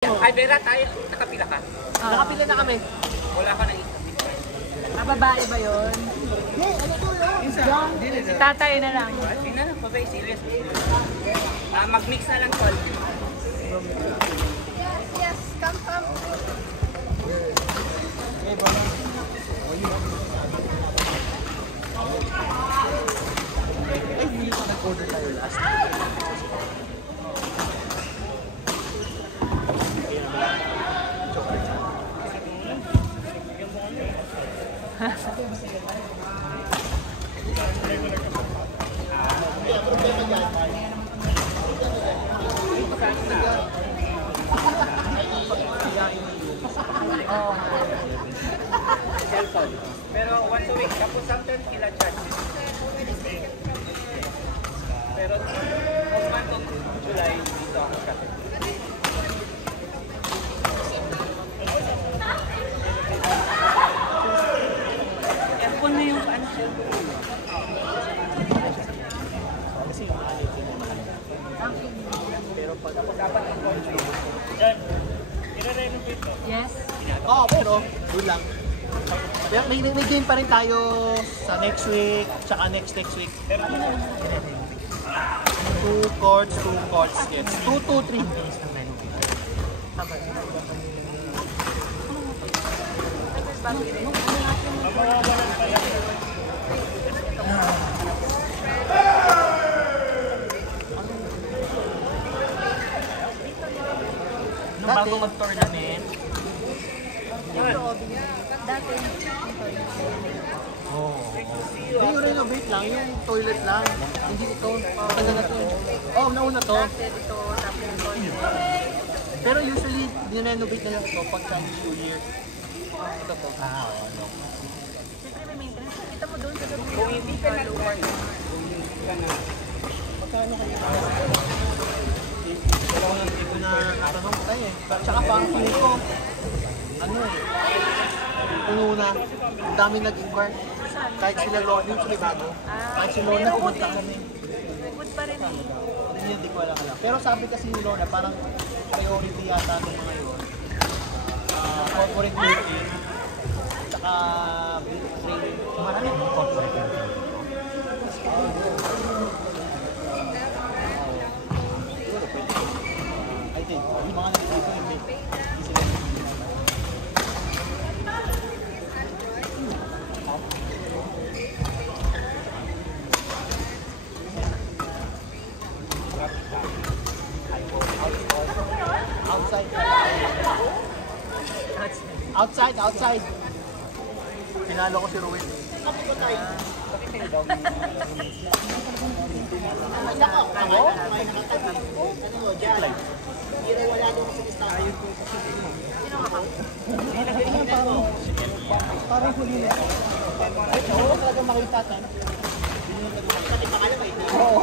Ay, Vera, tayo. Nakapila ka? Nakapila na kami. Wala ka nang Babae ba yun? Si tatay na lang. tingnan na, babae, serious. Mag-mix na lang, Paul. Yes, come. Ay, hindi ko nag-order tayo last. Cellphone. Pero once a week, tapos sometimes kila chat. Pero kung month of July, dito ako kasi. Aircon na yung ano siya. Kasi yung mga nito na pero pag Dapat ang country. I-renovate ko. Yes. oo, pero doon lang. May game pa rin tayo sa next week, tsaka next week. 2 courts, yes. 2, 3. Nung bago mag-tournament, Dati. Hindi yung renovate lang, yung toilet lang. Hindi ito. Tagal na to. Oo, nauna to. Dati dito, tapos ito. Pero usually, nirenovate na lang ito pagka New Year. Ito to. Siyempre may maintenance. Kita mo doon sa gabi. kung hindi ka nag-lugar, kung hindi ka na, Magkano kayo? Pero hindi ko na natanong ko tayo eh. Tsaka parang feeling ko, ano eh, puno na. Ang dami nag-inquire. Kahit sila Lord, yung may bago. Kahit si Lorna, pumunta kami. Good pa rin eh. Hindi ko alam. Pero sabi kasi ni Lorna, parang priority yata ng mga yun. Corporate meeting, tsaka training. Marami ng corporate meeting. I think, yung mga nandito hindi sila outside. Pinalo ko si Ruin. Parang huli na. Oo, talaga makita tayo. Oo.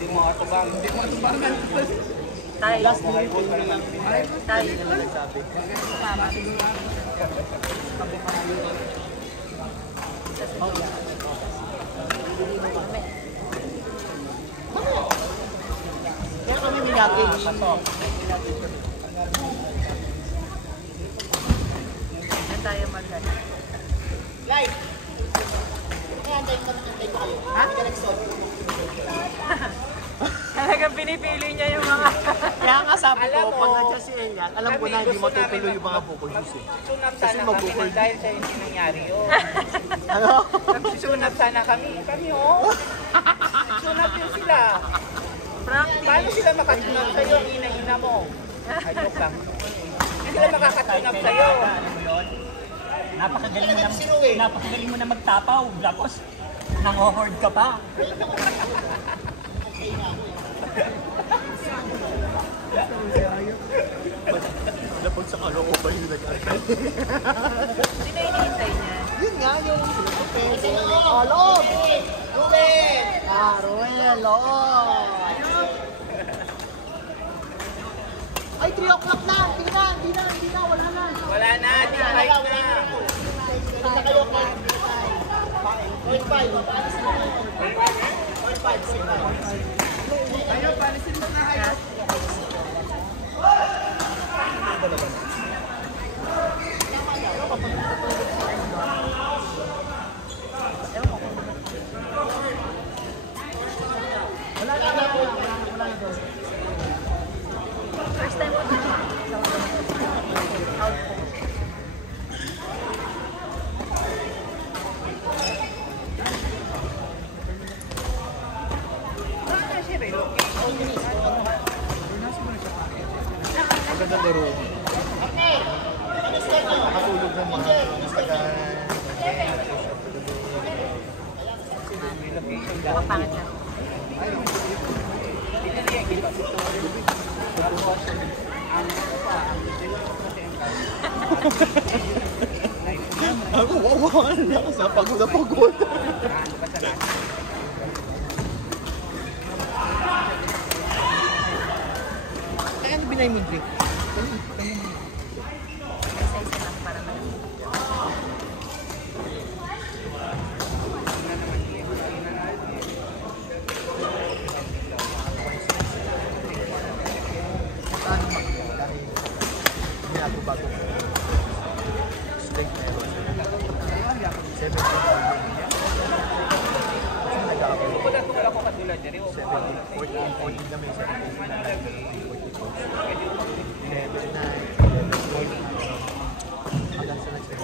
hindi mo atubang. Tay. Last minute ko na lang. Tay. Sabi. Tama. Kaya kami minagay. Yan tayo mag-ano. Live! Kaya antayin ko kayo. Ha? Talagang pinipili niya yung mga... Kaya nga sabi ko, Alam mo, pag nandiyan si Elian, alam ko kami na hindi gusto matutuloy namin yung mga bukol juice eh. Sunap Kasi sana kami mag-bukol nang dahil sa hindi nangyari yun. Ano? Nagsusunap sana kami. Kami sunap yun sila. Practice. Paano sila makatunap sa'yo ang ina-ina mo? Ay, joke lang. Hindi sila makakatunap sa'yo. Napakagaling mo na magtapaw, tapos nang-hoard ka pa. Napag sa kalooban yung nag-arcade. Hindi na hinihintay niya. Yun nga yung oh, loob! Ruel! Ruel, loob! Ay, 3 o'clock na! Hindi na, wala na. Wala na, di kahit na. Punta kayo, 0.5. 0.5, 0.5. First time ko na out po. Maganda laro. Nakatulog ng mga tagal. Pangit na. Ako, wawakan na ako sa pagod na pagod. Kaya ano binay mo drink? Isa-isa lang para malamig. Saan makita? Dahil binago-bago ko. Straight na yun. 17. Wala ko katulad dyan. 14 kami, 11 sa next day.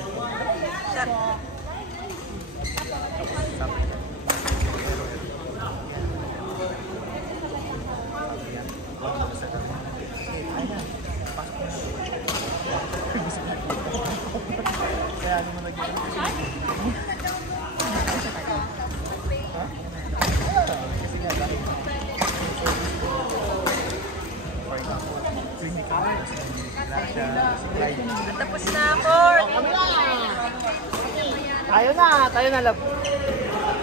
Kaya naman nag-iwan. Kasi nga dahil for example, clinical Tapos na ako. Tayo na, love.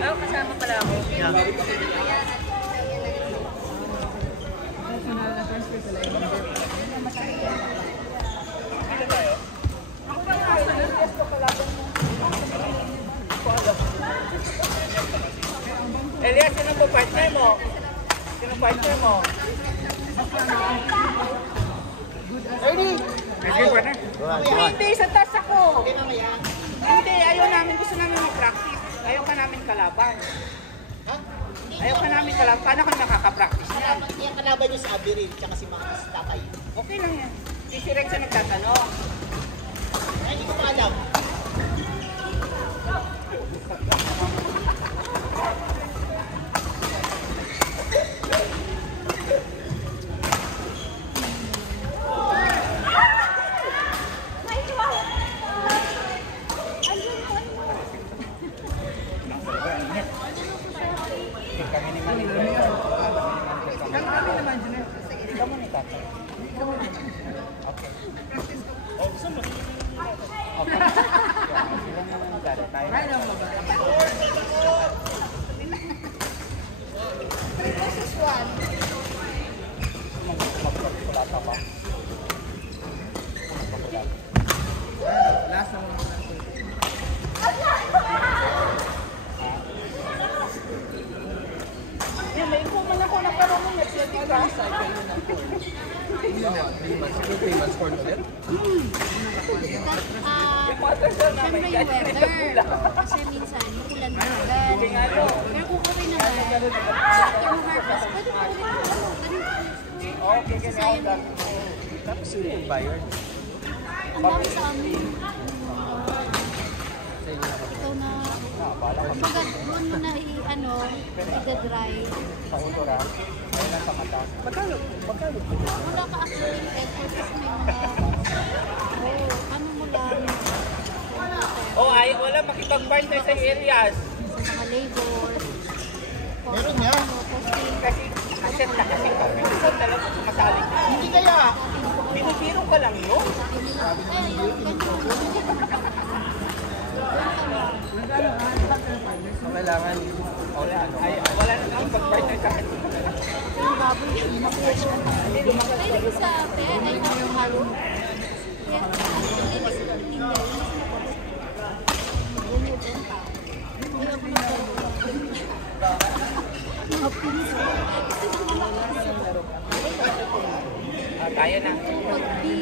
Oh, kasama pala ako. Elias, sino po partner mo? Sino partner mo? Ernie! Hindi, sa taas ako. Hindi, ayaw namin. Gusto namin mag-practice. Ayaw ka namin kalaban. Ayaw ka namin kalaban. Paano ka makaka-practice niyan? Yung kalaban niyo si Abirin, tsaka si Marcos Tatay. Okay lang yan. Si Rex na nagtatanong. Ay, hindi ko pa alam. Yan, may ikuman ako ng karunong na siya, di ba? Siguro 3 months for ulit. Siyempre yung weather. Kasi minsan, ulan na agad. Pero kung okay naman, after mo-harvest, pwede mo ulit ganun. Sayang mo. Tapos yung buyer. Ang dami sa amin. Ikaw na, kumbaga doon mo na i-dry. Sa ultura. Ayun ang pangatang. Magkano? Wala ka actually effort kasi may mga, ano mo lang, Oh, ay, wala makipag-partner sa Elias. sa mga labor. Meron nga. Posting. Kasi, asset na kasi kami. Ikaw talaga sumasali ka. Hindi kaya. Binibiro ka lang yun. Kaya yung ganun. So, kailangan, Ay, wala na kang pag-partner sa akin. Yung baboy, yung fresh ka. Kaya rin sa pera, ay yung halo. Kaya, linis na rin nila. Linis na po. Ganyan din pa. Kaya ako nagkaroon. Tayo na. Pag di